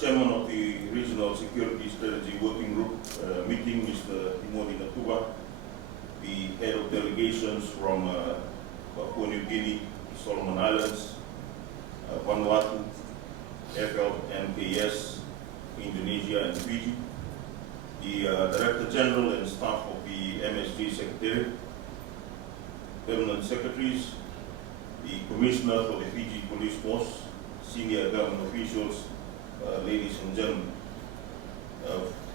Chairman of the Regional Security Strategy Working Group meeting, Mr. Timothy Natuba, the head of delegations from Papua New Guinea, Solomon Islands, Vanuatu, FLNKS, Indonesia and Fiji, the Director General and staff of the MSG Secretary, Permanent Secretaries, the Commissioner for the Fiji Police Force, senior government officials, ladies and gentlemen.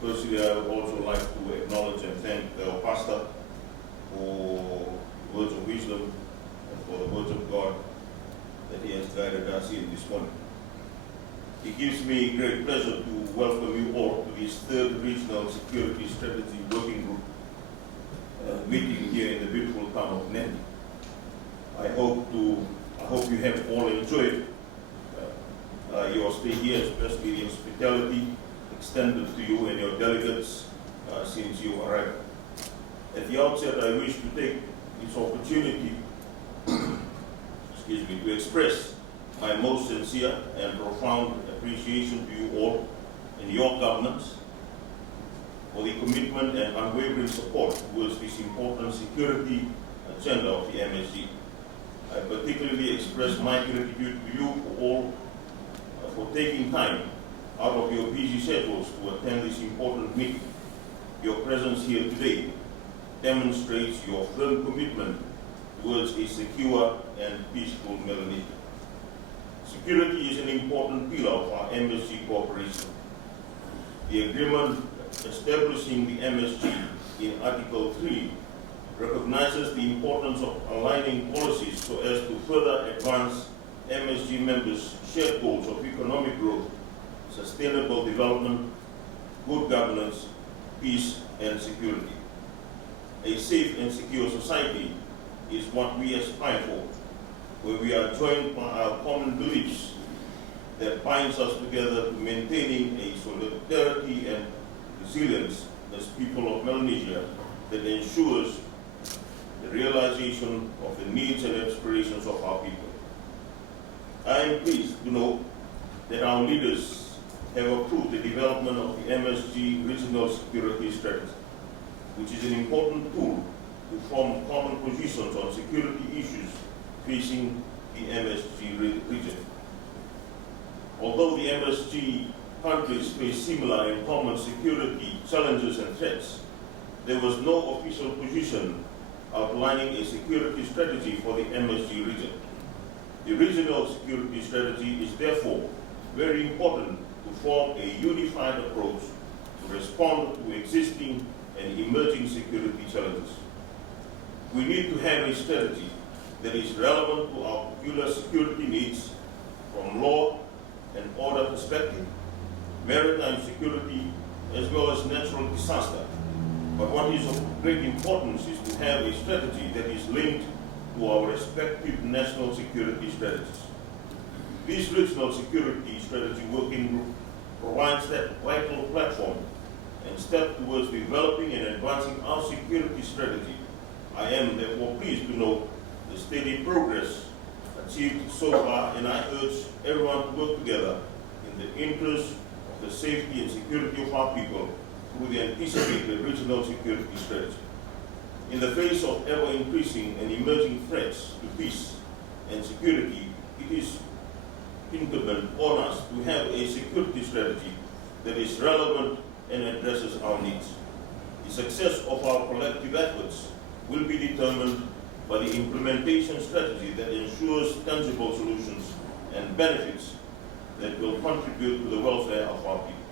Firstly, I would also like to acknowledge and thank our pastor for words of wisdom and for the words of God that he has guided us in this morning. It gives me great pleasure to welcome you all to this third Regional Security Strategy Working Group meeting here in the beautiful town of Nadi. I hope you have all enjoyed your stay here, especially the hospitality extended to you and your delegates since you arrived. At the outset, I wish to take this opportunity to express my most sincere and profound appreciation to you all and your governments for the commitment and unwavering support towards this important security agenda of the MSG. I particularly express my gratitude to you for taking time out of your busy schedules to attend this important meeting. Your presence here today demonstrates your firm commitment towards a secure and peaceful Melanesia. Security is an important pillar of our MSG cooperation. The agreement establishing the MSG in Article 3 recognizes the importance of aligning policies so as to further advance MSG members' shared goals of economic growth, sustainable development, good governance, peace and security. A safe and secure society is what we aspire for, where we are joined by our common beliefs that binds us together to maintaining a solidarity and resilience as people of Melanesia that ensures the realization of the needs and aspirations of our people. I am pleased to know that our leaders have approved the development of the MSG Regional Security Strategy, which is an important tool to form common positions on security issues facing the MSG region. Although the MSG countries face similar and common security challenges and threats, there was no official position outlining a security strategy for the MSG region. The Regional Security Strategy is therefore very important to form a unified approach to respond to existing and emerging security challenges. We need to have a strategy that is relevant to our peculiar security needs from law and order perspective, maritime security, as well as natural disaster. But what is of great importance is to have a strategy that is linked to our respective national security strategies. This Regional Security Strategy Working Group provides that vital platform and step towards developing and advancing our security strategy. I am therefore pleased to note the steady progress achieved so far, and I urge everyone to work together in the interest of the safety and security of our people through the anticipated Regional Security Strategy. In the face of ever-increasing and emerging threats to peace and security, it is incumbent on us to have a security strategy that is relevant and addresses our needs. The success of our collective efforts will be determined by the implementation strategy that ensures tangible solutions and benefits that will contribute to the welfare of our people.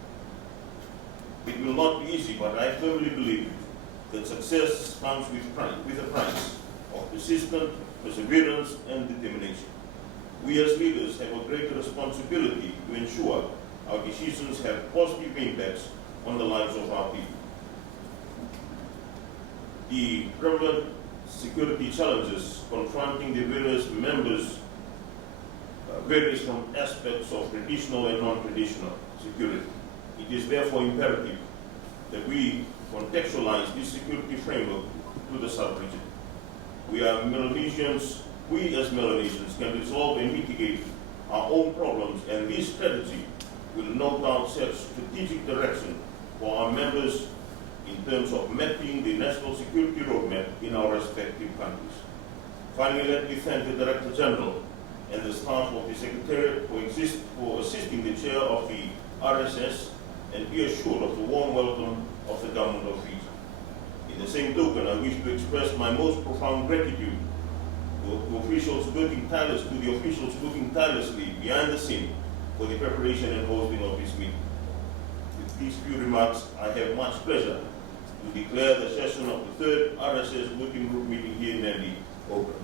It will not be easy, but I firmly believe that success comes with a price of persistent perseverance and determination. We as leaders have a great responsibility to ensure our decisions have positive impacts on the lives of our people. The prevalent security challenges confronting the various members varies from aspects of traditional and non-traditional security. It is therefore imperative that we contextualize this security framework to the sub-region. We as Melanesians can resolve and mitigate our own problems, and this strategy will no doubt set strategic direction for our members in terms of mapping the national security roadmap in our respective countries. Finally, let me thank the Director General and the staff of the Secretariat for assisting the Chair of the RSS, and be assured of the warm welcome of the Government of Fiji. In the same token, I wish to express my most profound gratitude to the officials working tirelessly behind the scene for the preparation and hosting of this meeting. With these few remarks, I have much pleasure to declare the session of the third RSS Working Group meeting here in Nadi open.